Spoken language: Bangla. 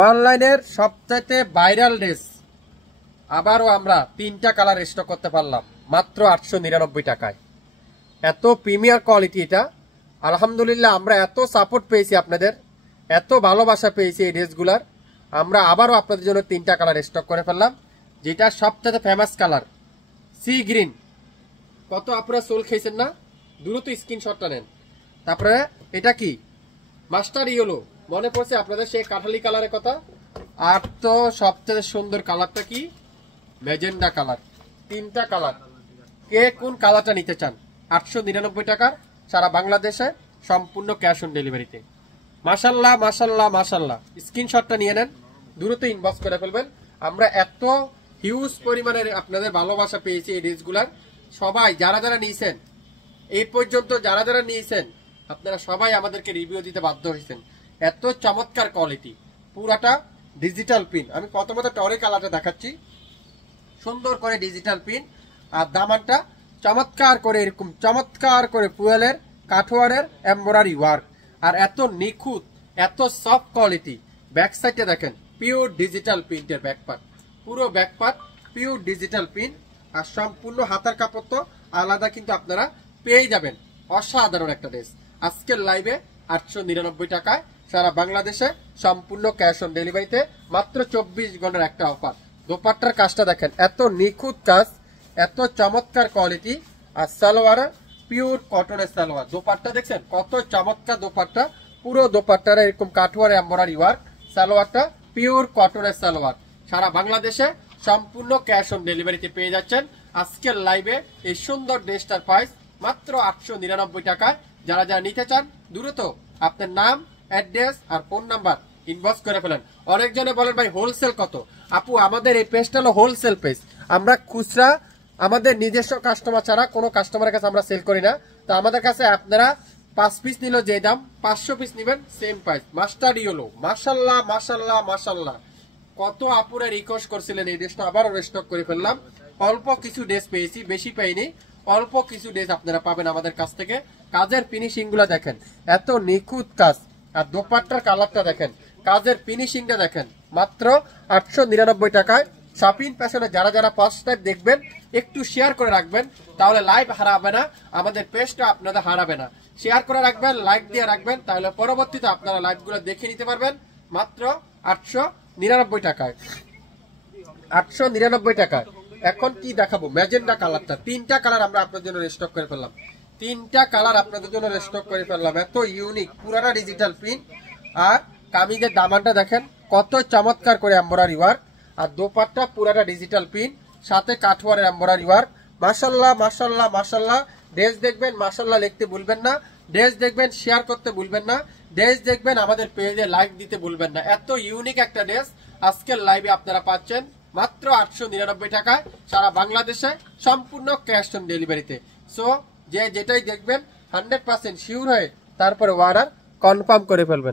অনলাইনের সবচাইতে ভাইরাল ড্রেস আবারও আমরা 3টা কালার স্টক করতে পারলাম মাত্র 899 টাকায়। এত প্রিমিয়ার কোয়ালিটি এটা। আলহামদুলিল্লাহ আমরা এত সাপোর্ট পেয়েছি আপনাদের, এত ভালোবাসা পেয়েছি এই ড্রেসগুলার। আমরা আবারও আপনাদের জন্য 3টা কালার স্টক করে ফেললাম, যেটা সবচাইতে ফেমাস কালার সি গ্রিন। কত আপনারা সোল খেয়েছেন না, দ্রুত স্ক্রিনশটটা নেন। তারপরে এটা কি মাস্টার ইয়েলো, মনে পড়ছে আপনাদের সেই কাঠালি কালারের কথা। আর তো সবচেয়ে সুন্দর কালারটা কি ম্যাজেন্ডা কালার। 3টা কালার, কে কোন কালারটা নিতে চান? 899 টাকা সারা বাংলাদেশে সম্পূর্ণ ক্যাশ অন ডেলিভারিতে। মাশাল্লাহ মাশাল্লাহ মাশাল্লাহ, স্ক্রিনশটটা নিয়ে নেন, দ্রুত ইনবক্স করে ফেলবেন। আমরা এত হিউজ পরিমাণের আপনাদের ভালোবাসা পেয়েছি এই ড্রেসগুলার। সবাই যারা যারা নিয়েছেন এই পর্যন্ত, যারা যারা নিয়েছেন আপনারা সবাই আমাদেরকে রিভিউ দিতে বাধ্য হয়েছেন। এত চমৎকার কোয়ালিটি, পুরাটা ডিজিটাল পিন। আমি প্রথমত টরে কালারটা দেখাচ্ছি, সুন্দর করে ডিজিটাল পিন। আর দামানটা চমৎকার করে এরকম চমৎকার করে ফুয়েলের কাঠওয়ারের এমব্রয়ডারি ওয়ার্ক। আর এত নিখুঁত, এত সফট কোয়ালিটি। ব্যাক সাইডে দেখেন পিওর ডিজিটাল প্রিন্টের ব্যাকপার্ট, পুরো ব্যাকপার্ট পিওর ডিজিটাল পিন। আর সম্পূর্ণ হাতার কাপড় তো আলাদা কিন্তু আপনারা পেয়ে যাবেন। অসাধারণ একটা ড্রেস। আজকের লাইভে 899 টাকায় সারা বাংলাদেশে সম্পূর্ণ ক্যাশ অন ডেলিভারিতে, মাত্র 24 ঘন্টার একটা অফার। দোপাট্টার কাজটা দেখেন, এত নিখুঁত কাজ, এত চমৎকার কোয়ালিটি। আর সালোয়ার পিওর কটনের সালোয়ার। দোপাট্টা দেখছেন কত চমৎকার দোপাট্টা, পুরো দোপাট্টার এরকম কাঠওয়ার এমব্রয়ডারি ওয়ার্ক। সালোয়ারটা পিওর কটনের সালোয়ার। সারা বাংলাদেশে সম্পূর্ণ ক্যাশ অন ডেলিভারিতে পেয়ে যাচ্ছেন। আজকের লাইভে এই সুন্দর ড্রেসটার প্রাইস মাত্র 899 টাকায়। যারা যারা নিতে চান দ্রুত আপনার নাম, অ্যাড্রেস আর ফোন নাম্বার ইনবক্স করে ফেলেন। অনেকজনে বলেন ভাই হোলসেল কত? আপু আমাদের এই পেজটা হলো হোলসেল পেজ। আমরা খুচরা আমাদের নিজস্ব কাস্টমার ছাড়া কোনো কাস্টমারের কাছে আমরা সেল করি না। তো আমাদের কাছে আপনারা 5 পিস নিল যে দাম, 500 পিস নিবেন সেম প্রাইস। মাস্টার ইয়েলো, মাশাল্লাহ মাশাল্লাহ মাশাল্লাহ। কত আপুরা রিকোয়েস্ট করছিলেন এই ড্রেসটা, আবার রিস্টক করে ফেললাম। অল্প কিছু ড্রেস পেয়েছি, বেশি পাইনি। অল্প কিছু ড্রেস আপনারা পাবেন আমাদের কাছ থেকে। কাজের ফিনিশিং গুলা দেখেন, এত নিখুঁত কাজ। আর দোপাট্টার কালারটা দেখেন, কাজের ফিনিশিংটা দেখেন। মাত্র 899 টাকায়। শপিং প্যাশনে যারা যারা ফার্স্ট টাইম দেখবেন একটু শেয়ার করে রাখবেন, তাহলে লাইভ হারাবে না, আমাদের পেজটা আপনাদের হারাবে না। শেয়ার করে রাখবেন, লাইক দিয়ে রাখবেন, তাহলে পরবর্তীতে আপনারা লাইভগুলো দেখে নিতে পারবেন। মাত্র 899 টাকায়, 899 টাকায়। এখন কি দেখাবো? ম্যাজেন্ডা কালারটা। 3টা কালার আমরা আপনাদের জন্য রেস্টক করে ফেললাম। 3টা কালার আপনাদের জন্য রেস্টক করে ফেললাম। এত ইউনিক, পুরাটা ডিজিটাল প্রিন্ট। আর কামিজের দামানটা দেখেন কত চমৎকার করে এমব্রয়ডারি ওয়ার্ক। আর দোপাট্টা পুরাটা ডিজিটাল প্রিন্ট, সাথে কাঠওয়ারের এমব্রয়ডারি ওয়ার্ক। মাশাল্লাহ মাশাল্লাহ মাশাল্লাহ। ড্রেস দেখবেন মাশাল্লাহ লিখতে ভুলবেন না, ড্রেস দেখবেন শেয়ার করতে ভুলবেন না, ড্রেস দেখবেন আমাদের পেজে লাইক দিতে ভুলবেন না। এত ইউনিক একটা ড্রেস আজকের লাইভে আপনারা পাচ্ছেন মাত্র 899 টাকায় সারা বাংলাদেশে সম্পূর্ণ ক্যাশ অন ডেলিভারিতে। সো যে যেটাই দেখবেন 100% শিওর হয়ে তারপরে অর্ডার কনফার্ম করে ফেলবেন।